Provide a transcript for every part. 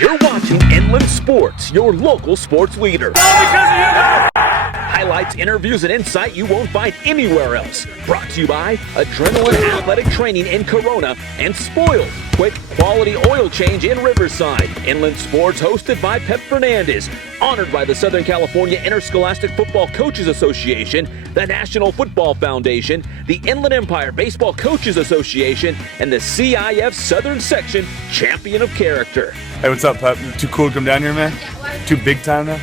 You're watching Inland Sports, your local sports leader. Highlights, interviews, and insight you won't find anywhere else. Brought to you by Adrenaline Athletic Training in Corona and Spoiled, quick quality oil change in Riverside. Inland Sports hosted by Pep Fernandez. Honored by the Southern California Interscholastic Football Coaches Association, the National Football Foundation, the Inland Empire Baseball Coaches Association, and the CIF Southern Section Champion of Character. Hey, what's up, Pep? Too cool to come down here, man? Too big time now?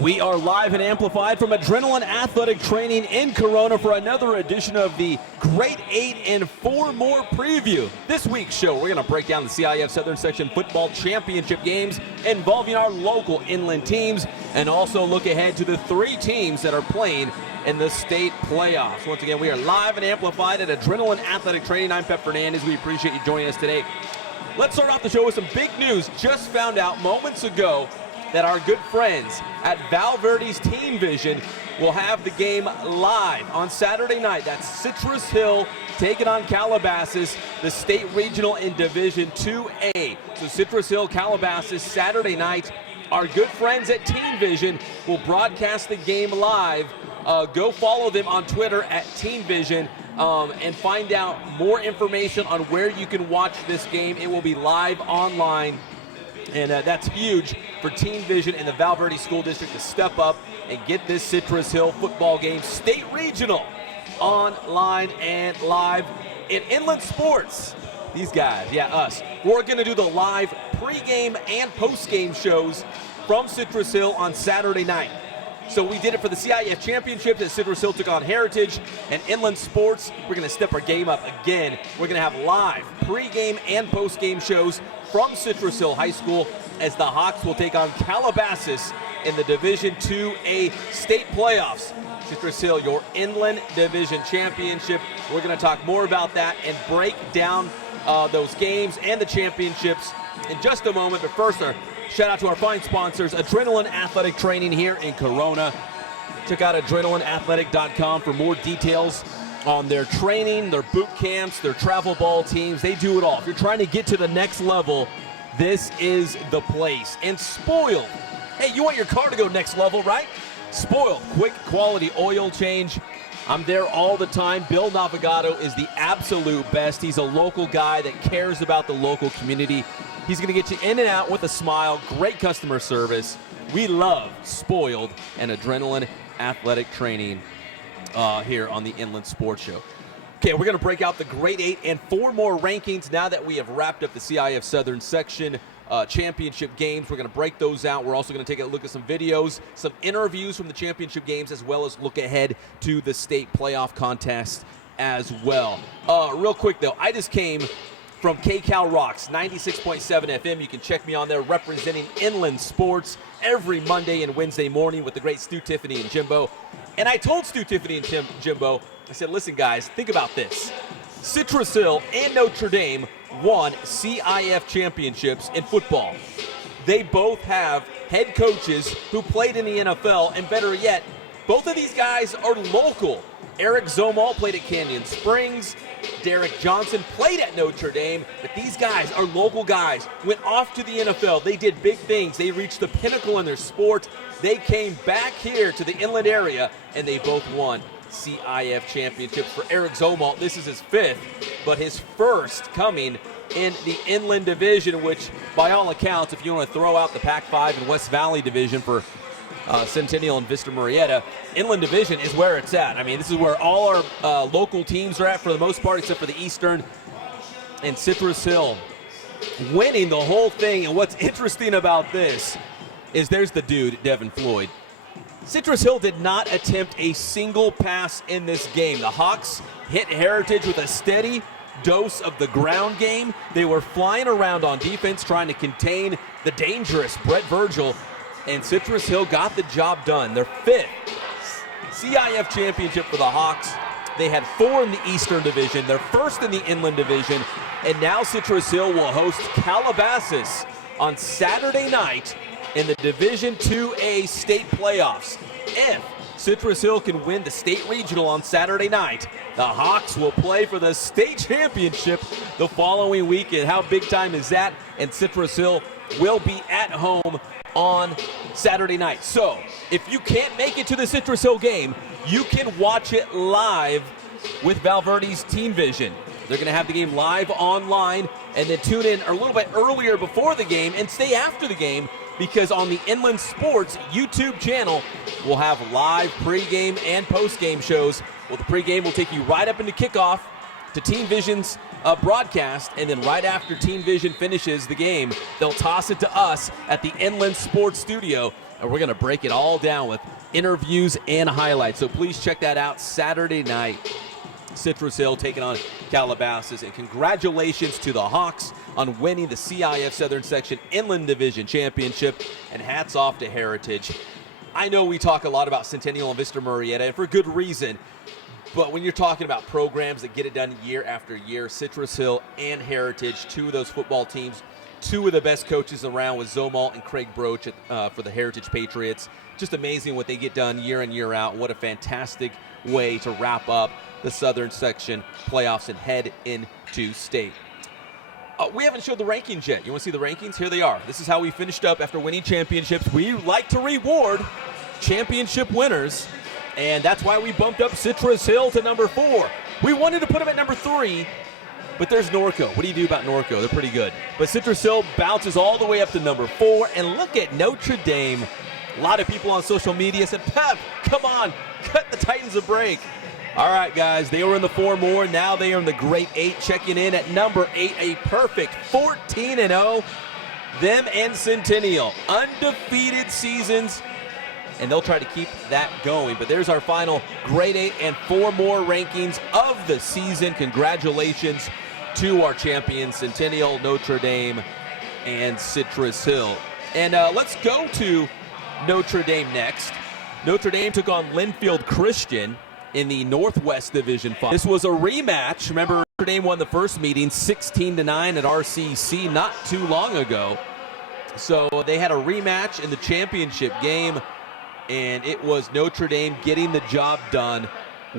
We are live and amplified from Adrenaline Athletic Training in Corona for another edition of the Great 8 and 4 More preview. This week's show, we're going to break down the CIF Southern Section Football Championship games involving our local inland teams and also look ahead to the 3 teams that are playing in the state playoffs. Once again, we are live and amplified at Adrenaline Athletic Training. I'm Pep Fernandez. We appreciate you joining us today. Let's start off the show with some big news. Just found out moments ago that our good friends at Valverde's Teen Vision will have the game live on Saturday night. That's Citrus Hill taking on Calabasas, the state regional in Division 2A. So Citrus Hill, Calabasas, Saturday night. Our good friends at Teen Vision will broadcast the game live. Go follow them on Twitter at Teen Vision and find out more information on where you can watch this game. It will be live online. And that's huge for Teen Vision and the Valverde School District to step up and get this Citrus Hill football game state regional online and live in Inland Sports. These guys, yeah, us. We're going to do the live pregame and postgame shows from Citrus Hill on Saturday night. So we did it for the CIF Championship as Citrus Hill took on Heritage, and Inland Sports, we're going to step our game up again. We're going to have live pregame and postgame shows from Citrus Hill High School as the Hawks will take on Calabasas in the Division 2A state playoffs. Citrus Hill, your Inland Division Championship. We're going to talk more about that and break down those games and the championships in just a moment. But first, shout out to our fine sponsors, Adrenaline Athletic Training here in Corona. Check out adrenalineathletic.com for more details on their training, their boot camps, their travel ball teams. They do it all. If you're trying to get to the next level, this is the place. And Spoiled. Hey, you want your car to go next level, right? Spoiled, quick quality oil change. I'm there all the time. Bill Navigato is the absolute best. He's a local guy that cares about the local community. He's going to get you in and out with a smile. Great customer service. We love Spoiled and Adrenaline Athletic Training here on the Inland Sports Show. Okay, we're going to break out the Grade 8 and 4 more rankings now that we have wrapped up the CIF Southern Section championship games. We're going to break those out. We're also going to take a look at some videos, some interviews from the championship games, as well as look ahead to the state playoff contest as well. Real quick, though, I just came from KCal Rocks, 96.7 FM. You can check me on there representing Inland Sports every Monday and Wednesday morning with the great Stu, Tiffany, and Jimbo. And I told Stu, Tiffany, and Jimbo, I said, listen, guys, think about this. Citrus Hill and Notre Dame won CIF championships in football. They both have head coaches who played in the NFL, and better yet, both of these guys are local. Eric Zomal played at Canyon Springs. Derek Johnson played at Notre Dame, but these guys are local guys, went off to the NFL. They did big things. They reached the pinnacle in their sport. They came back here to the inland area, and they both won CIF championships. For Eric Zomal, this is his 5th, but his first coming in the Inland Division, which by all accounts, if you want to throw out the Pac-5 and West Valley Division for Centennial and Vista Murrieta, Inland Division is where it's at. I mean, this is where all our local teams are at for the most part, except for the Eastern and Citrus Hill winning the whole thing. And what's interesting about this is there's the dude, Devin Floyd. Citrus Hill did not attempt a single pass in this game. The Hawks hit Heritage with a steady dose of the ground game. They were flying around on defense trying to contain the dangerous Brett Virgil, and Citrus Hill got the job done. Their 5th CIF championship for the Hawks. They had 4 in the Eastern Division, their 1st in the Inland Division, and now Citrus Hill will host Calabasas on Saturday night in the Division 2A state playoffs. If Citrus Hill can win the state regional on Saturday night, the Hawks will play for the state championship the following weekend. How big time is that? And Citrus Hill will be at home on Saturday night. So if you can't make it to the Citrus Hill game, you can watch it live with Valverde's Team Vision. They're going to have the game live online, and then tune in a little bit earlier before the game and stay after the game, because on the Inland Sports YouTube channel, we'll have live pregame and postgame shows. Well, the pregame will take you right up into kickoff to Team Vision's broadcast, and then right after Team Vision finishes the game, they'll toss it to us at the Inland Sports Studio, and we're going to break it all down with interviews and highlights. So please check that out Saturday night. Citrus Hill taking on Calabasas, and congratulations to the Hawks on winning the CIF Southern Section Inland Division Championship, and hats off to Heritage. I know we talk a lot about Centennial and Vista Murrieta, and for good reason, but when you're talking about programs that get it done year after year, Citrus Hill and Heritage, two of those football teams, two of the best coaches around with Zomal and Craig Broach for the Heritage Patriots. Just amazing what they get done year in, year out. What a fantastic way to wrap up the Southern Section playoffs and head into state. We haven't showed the rankings yet. You want to see the rankings? Here they are. This is how we finished up after winning championships. We like to reward championship winners, and that's why we bumped up Citrus Hill to number 4. We wanted to put them at number 3, but there's Norco. What do you do about Norco? They're pretty good. But Citrus Hill bounces all the way up to number 4, and look at Notre Dame. A lot of people on social media said, Pep, come on, cut the Titans a break. All right, guys, they were in the 4 more. Now they are in the Great 8, checking in at number 8, a perfect 14-0. Them and Centennial, undefeated seasons, and they'll try to keep that going. But there's our final Grade 8 and 4 more rankings of the season. Congratulations to our champions, Centennial, Notre Dame, and Citrus Hill. And let's go to Notre Dame next. Notre Dame took on Linfield Christian in the Northwest Division 5. This was a rematch. Remember, Notre Dame won the first meeting 16-9 at RCC not too long ago. So they had a rematch in the championship game, and it was Notre Dame getting the job done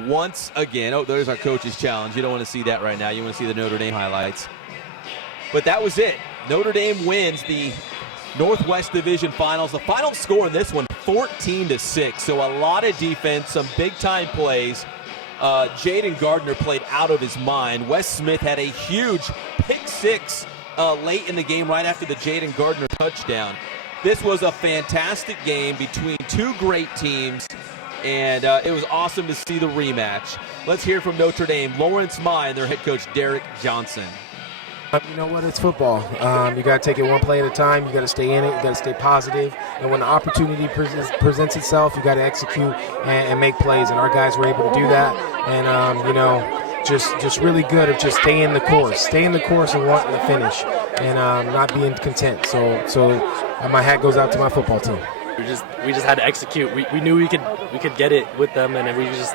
once again. Oh, there's our coach's challenge. You don't want to see that right now. You want to see the Notre Dame highlights. But that was it. Notre Dame wins the Northwest Division Finals. The final score in this one, 14-6. So a lot of defense, some big-time plays. Jaden Gardner played out of his mind. Wes Smith had a huge pick 6 late in the game right after the Jaden Gardner touchdown. This was a fantastic game between two great teams, and it was awesome to see the rematch. Let's hear from Notre Dame, Lawrence Mai, and their head coach, Derek Johnson. You know what? It's football. You got to take it one play at a time. You got to stay in it. You got to stay positive. And when the opportunity presents itself, you got to execute and make plays. And our guys were able to do that. And you know, just really good at just staying the course and wanting to finish, and not being content. So my hat goes out to my football team. We just had to execute. We knew we could get it with them, and we just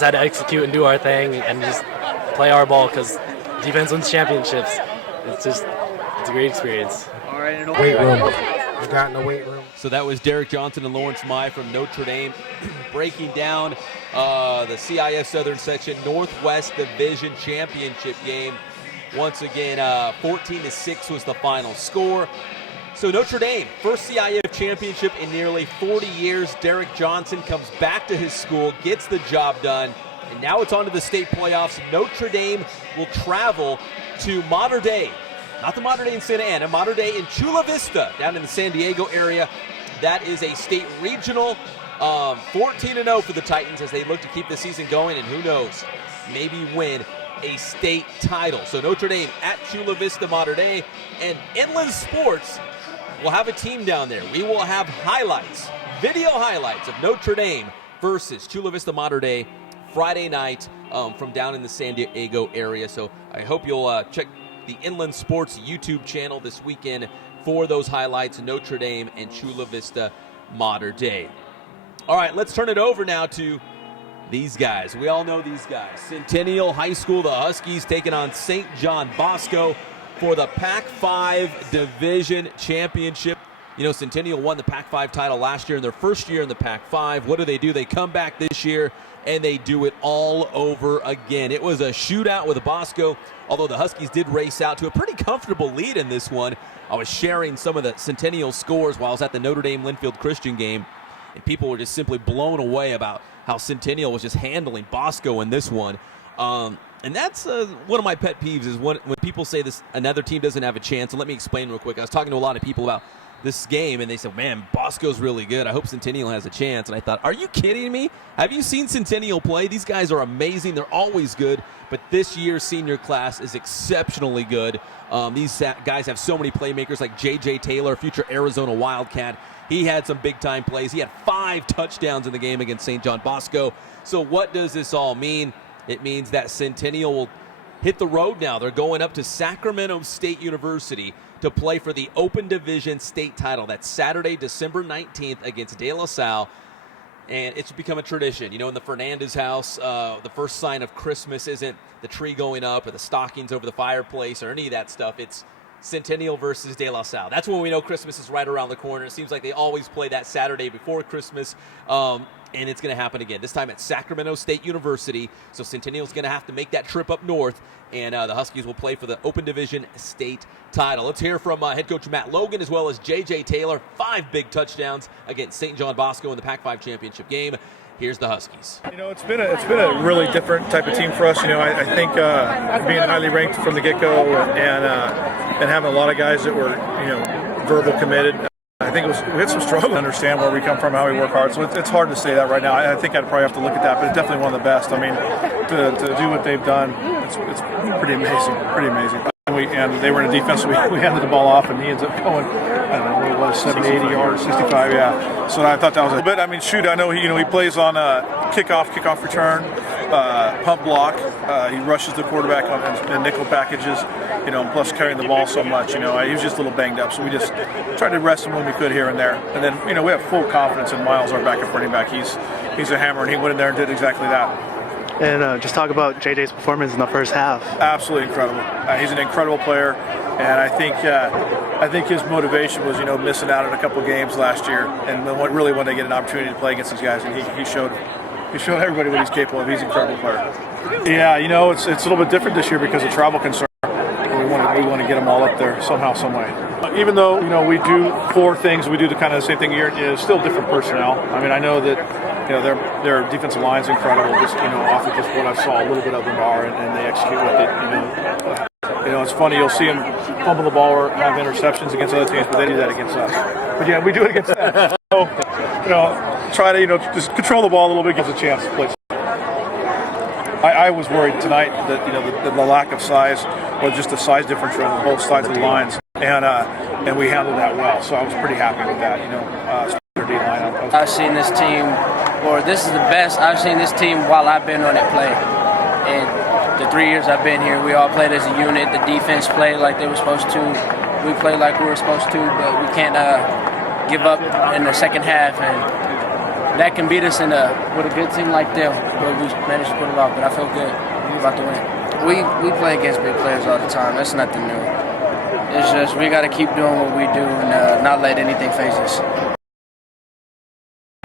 had to execute and do our thing and just play our ball, because defense wins championships. It's a great experience. All right, in the weight room. We got in the weight room. So that was Derek Johnson and Lawrence Mai from Notre Dame breaking down the CIF Southern Section Northwest Division Championship game. Once again, 14-6 was the final score. So Notre Dame, first CIF championship in nearly 40 years. Derek Johnson comes back to his school, gets the job done, and now it's on to the state playoffs. Notre Dame will travel to Mater Dei. Not the Mater Dei in Santa Ana, Mater Dei in Chula Vista, down in the San Diego area. That is a state regional, 14-0 for the Titans as they look to keep the season going, and who knows, maybe win a state title. So Notre Dame at Chula Vista, Mater Dei, and Inland Sports will have a team down there. We will have highlights, video highlights of Notre Dame versus Chula Vista, Mater Dei Friday night from down in the San Diego area. So I hope you'll check the Inland Sports YouTube channel this weekend for those highlights, Notre Dame and Chula Vista, Mater Dei. All right, let's turn it over now to these guys. We all know these guys. Centennial High School, the Huskies taking on St. John Bosco for the Pac-5 Division Championship. You know, Centennial won the Pac-5 title last year in their first year in the Pac-5. What do? They come back this year, and they do it all over again. It was a shootout with Bosco, although the Huskies did race out to a pretty comfortable lead in this one. I was sharing some of the Centennial scores while I was at the Notre Dame Linfield Christian game, and people were just simply blown away about how Centennial was just handling Bosco in this one. And that's one of my pet peeves is when people say this another team doesn't have a chance. And let me explain real quick. I was talking to a lot of people about this game, and they said, man, Bosco's really good. I hope Centennial has a chance. And I thought, are you kidding me? Have you seen Centennial play? These guys are amazing. They're always good. But this year's senior class is exceptionally good. These guys have so many playmakers like J.J. Taylor, future Arizona Wildcat. He had some big-time plays. He had 5 touchdowns in the game against St. John Bosco. So what does this all mean? It means that Centennial will hit the road now. They're going up to Sacramento State University to play for the Open Division state title. That's Saturday, December 19th against De La Salle. And it's become a tradition. You know, in the Fernandez house, the first sign of Christmas isn't the tree going up or the stockings over the fireplace or any of that stuff. It's Centennial versus De La Salle. That's when we know Christmas is right around the corner. It seems like they always play that Saturday before Christmas. And it's going to happen again, this time at Sacramento State University. So Centennial's going to have to make that trip up north, and the Huskies will play for the Open Division state title. Let's hear from head coach Matt Logan as well as J.J. Taylor. 5 big touchdowns against St. John Bosco in the Pac-5 championship game. Here's the Huskies. You know, it's been a really different type of team for us. You know, I think being highly ranked from the get-go and having a lot of guys that were, you know, verbal committed. I think we had some struggle to understand where we come from, how we work hard. So it's hard to say that right now. I think I'd probably have to look at that, but it's definitely one of the best. I mean, to do what they've done, it's pretty amazing, pretty amazing. And they were in a defense, so we handed the ball off, and he ends up going, I don't know what it was, 70, 80 yards, 65, yeah. So I thought that was a bit. I mean, shoot, I know he plays on kickoff return, pump block. He rushes the quarterback on nickel packages, you know, plus carrying the ball so much. You know, he was just a little banged up, so we just tried to rest him when we could here and there. And then, you know, we have full confidence in Miles, our backup running back. He's a hammer, and he went in there and did exactly that. And just talk about JJ's performance in the first half. Absolutely incredible. He's an incredible player, and I think his motivation was, you know, missing out on a couple games last year, and really when they get an opportunity to play against these guys, and he showed everybody what he's capable of. He's an incredible player. Yeah, you know, it's a little bit different this year because of travel concern. We want to get them all up there somehow, some way. Even though, you know, we do 4 things, we do the kind of the same thing here. It's still different personnel. I mean, I know that, you know, their defensive line's incredible. Just, you know, off of just what I saw, a little bit of them are, and they execute with it. You know, it's funny. You'll see them fumble the ball or have interceptions against other teams, but they do that against us. But yeah, we do it against them. So, you know, try to, you know, just control the ball a little bit, gives a chance to play. I was worried tonight that, you know, the lack of size or just the size difference on both sides of the lines, and we handled that well. So I was pretty happy with that. You know, I've seen this team, or this is the best I've seen this team while I've been on it play. And the 3 years I've been here, we all played as a unit. The defense played like they were supposed to. We played like we were supposed to, but we can't give up in the second half. And that can beat us with a good team like them, but we managed to put it off. But I feel good. We're about to win. We play against big players all the time. That's nothing new. It's just we got to keep doing what we do and not let anything phase us.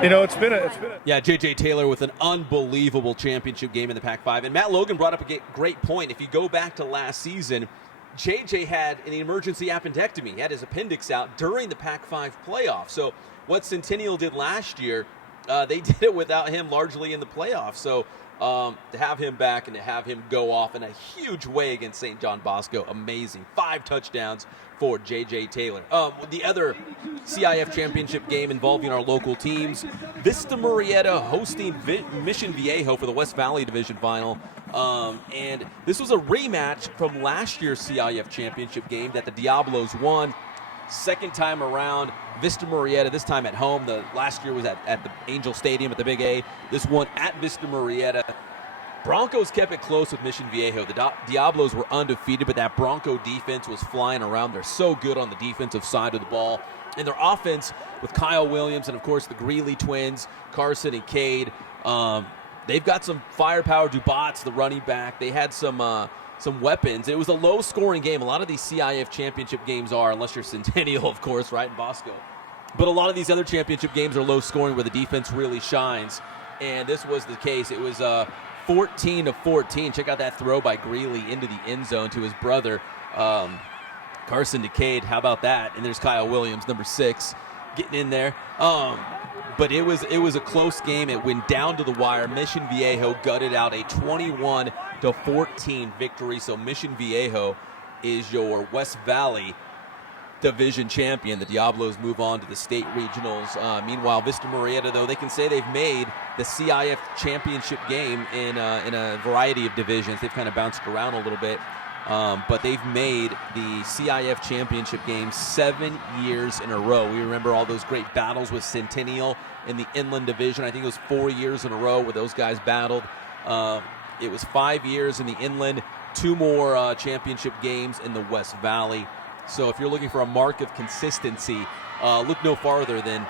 You know, it's been a Yeah, J.J. Taylor with an unbelievable championship game in the Pac-5. And Matt Logan brought up a great point. If you go back to last season, J.J. had an emergency appendectomy. He had his appendix out during the Pac-5 playoff. So what Centennial did last year, they did it without him largely in the playoffs. So to have him back and to have him go off in a huge way against St. John Bosco, amazing. 5 touchdowns for J.J. Taylor. The other CIF championship game involving our local teams, Vista Murrieta hosting Mission Viejo for the West Valley Division Final. And this was a rematch from last year's CIF championship game that the Diablos won. Second time around, Vista Murrieta, this time at home. The last year was at the Angel Stadium at the Big A. This one at Vista Murrieta. Broncos kept it close with Mission Viejo. The Diablos were undefeated, but that Bronco defense was flying around. They're so good on the defensive side of the ball. And their offense with Kyle Williams and, of course, the Greeley twins, Carson and Cade, they've got some firepower. Dubois, the running back, they had some weapons. It was a low-scoring game. A lot of these CIF championship games are, unless you're Centennial, of course, right, in Bosco. But a lot of these other championship games are low scoring where the defense really shines. And this was the case. It was 14-14. Check out that throw by Greeley into the end zone to his brother, Carson Decade. How about that? And there's Kyle Williams, number 6, getting in there. But it was a close game. It went down to the wire. Mission Viejo gutted out a 21-14 victory. So Mission Viejo is your West Valley division champion. The Diablos move on to the state regionals. Meanwhile, Vista Murrieta, though, they can say they've made the CIF championship game in a variety of divisions. They've kind of bounced around a little bit, but they've made the CIF championship game 7 years in a row. We remember all those great battles with Centennial in the Inland Division. I think it was 4 years in a row where those guys battled. It was 5 years in the Inland, 2 more championship games in the West Valley. So if you're looking for a mark of consistency, look no farther than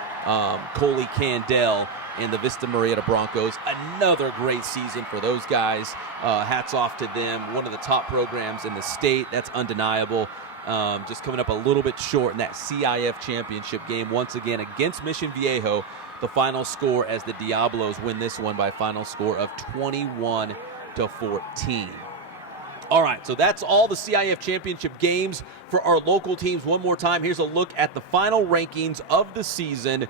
Coley Candell and the Vista Murrieta Broncos. Another great season for those guys. Hats off to them. One of the top programs in the state. That's undeniable. Just coming up a little bit short in that CIF championship game once again against Mission Viejo. The final score as the Diablos win this one by a final score of 21-14. All right, so that's all the CIF championship games for our local teams. One more time, here's a look at the final rankings of the season.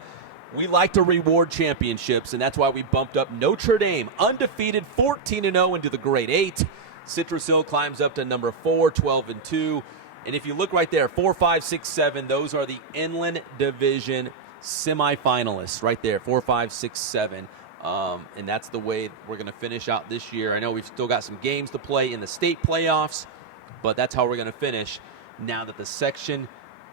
We like to reward championships, and that's why we bumped up Notre Dame, undefeated, 14-0 into the grade 8. Citrus Hill climbs up to number 4, 12-2. And if you look right there, 4, 5, 6, 7, those are the Inland Division semifinalists right there, 4, 5, 6, 7. And that's the way we're going to finish out this year. I know we've still got some games to play in the state playoffs, but that's how we're going to finish now that the section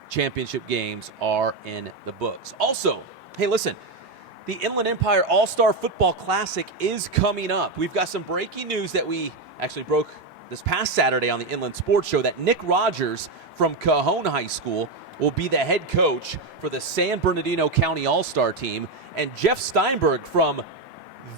championship games are in the books. Also, hey, listen, the Inland Empire All-Star Football Classic is coming up. We've got some breaking news that we actually broke this past Saturday on the Inland Sports Show that Nick Rogers from Cajon High School will be the head coach for the San Bernardino County All-Star team, and Jeff Steinberg from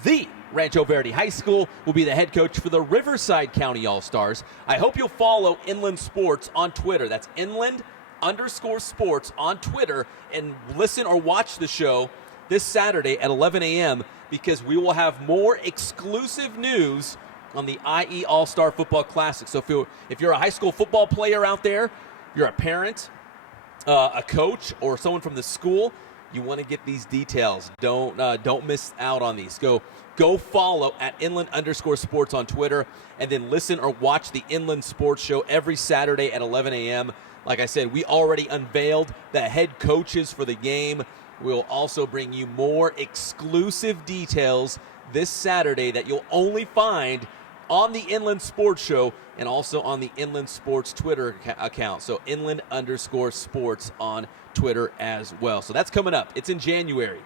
the Rancho Verde High School will be the head coach for the Riverside County All-Stars. I hope you'll follow Inland Sports on Twitter. That's Inland_Sports on Twitter, and listen or watch the show this Saturday at 11 a.m. because we will have more exclusive news on the IE All-Star Football Classic. So if you're a high school football player out there, you're a parent, a coach, or someone from the school, you want to get these details. Don't miss out on these. Go follow at Inland_Sports on Twitter, and then listen or watch the Inland Sports Show every Saturday at 11 a.m. Like I said, we already unveiled the head coaches for the game. We'll also bring you more exclusive details this Saturday that you'll only find on the Inland Sports Show and also on the Inland Sports Twitter account. So Inland_Sports on Twitter as well. So that's coming up. It's in January.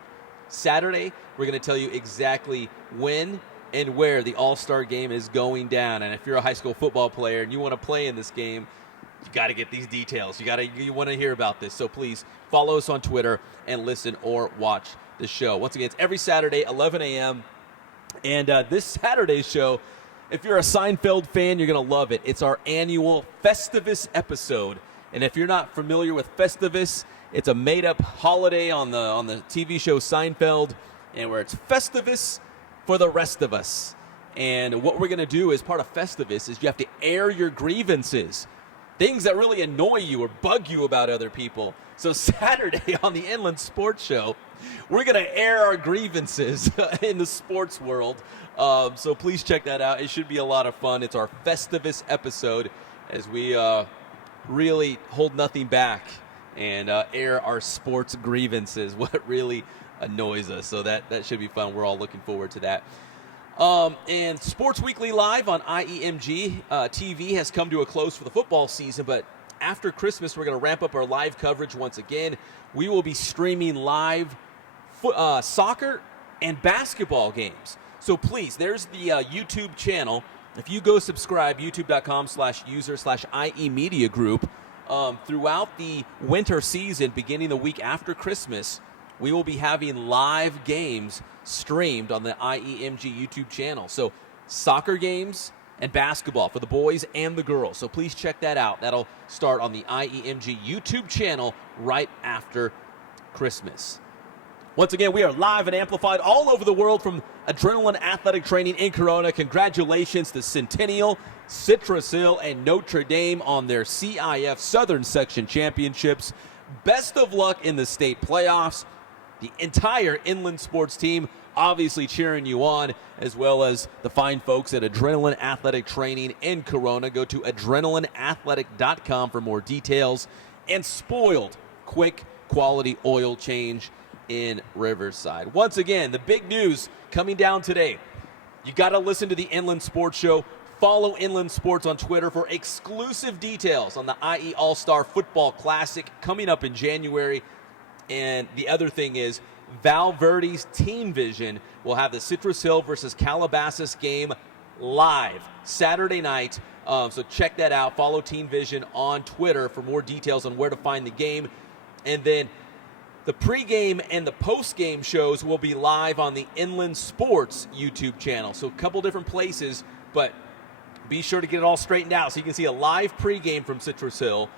Saturday, we're going to tell you exactly when and where the All-Star game is going down. And if you're a high school football player and you want to play in this game, you got to get these details. You want to hear about this. So please follow us on Twitter and listen or watch the show. Once again, it's every Saturday, 11 a.m. And this Saturday's show, if you're a Seinfeld fan, you're going to love it. It's our annual Festivus episode. And if you're not familiar with Festivus, it's a made-up holiday on the TV show Seinfeld, and where it's Festivus for the rest of us. And what we're going to do as part of Festivus is you have to air your grievances, things that really annoy you or bug you about other people. So Saturday on the Inland Sports Show, we're going to air our grievances in the sports world. So please check that out. It should be a lot of fun. It's our Festivus episode as we really hold nothing back and air our sports grievances, what really annoys us. So that should be fun. We're all looking forward to that. And Sports Weekly Live on IEMG TV has come to a close for the football season, but after Christmas, we're going to ramp up our live coverage once again. We will be streaming live soccer and basketball games. So please, there's the YouTube channel. If you go subscribe, youtube.com/user/IE Media Group, throughout the winter season, beginning the week after Christmas, we will be having live games streamed on the IEMG YouTube channel. So soccer games and basketball for the boys and the girls. So please check that out. That'll start on the IEMG YouTube channel right after Christmas. Once again, we are live and amplified all over the world from Adrenaline Athletic Training in Corona. Congratulations to Centennial, Citrus Hill, and Notre Dame on their CIF Southern Section Championships. Best of luck in the state playoffs. The entire Inland Sports team obviously cheering you on, as well as the fine folks at Adrenaline Athletic Training in Corona. Go to adrenalineathletic.com for more details. And Spoiled, quick quality oil change in Riverside. Once again, the big news coming down today. You got to listen to the Inland Sports Show. Follow Inland Sports on Twitter for exclusive details on the IE All-Star Football Classic coming up in January. And the other thing is, Val Verde's Team Vision will have the Citrus Hill versus Calabasas game live Saturday night. So check that out. Follow Team Vision on Twitter for more details on where to find the game. And then the pregame and the postgame shows will be live on the Inland Sports YouTube channel. So a couple different places, but be sure to get it all straightened out so you can see a live pregame from Citrus Hill,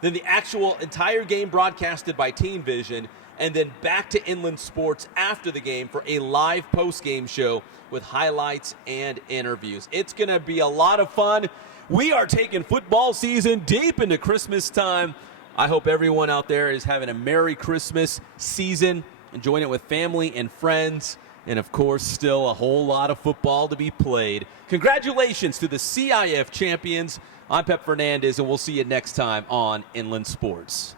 then the actual entire game broadcasted by Team Vision, and then back to Inland Sports after the game for a live postgame show with highlights and interviews. It's going to be a lot of fun. We are taking football season deep into Christmas time. I hope everyone out there is having a Merry Christmas season, enjoying it with family and friends, and of course, still a whole lot of football to be played. Congratulations to the CIF champions. I'm Pep Fernandez, and we'll see you next time on Inland Sports.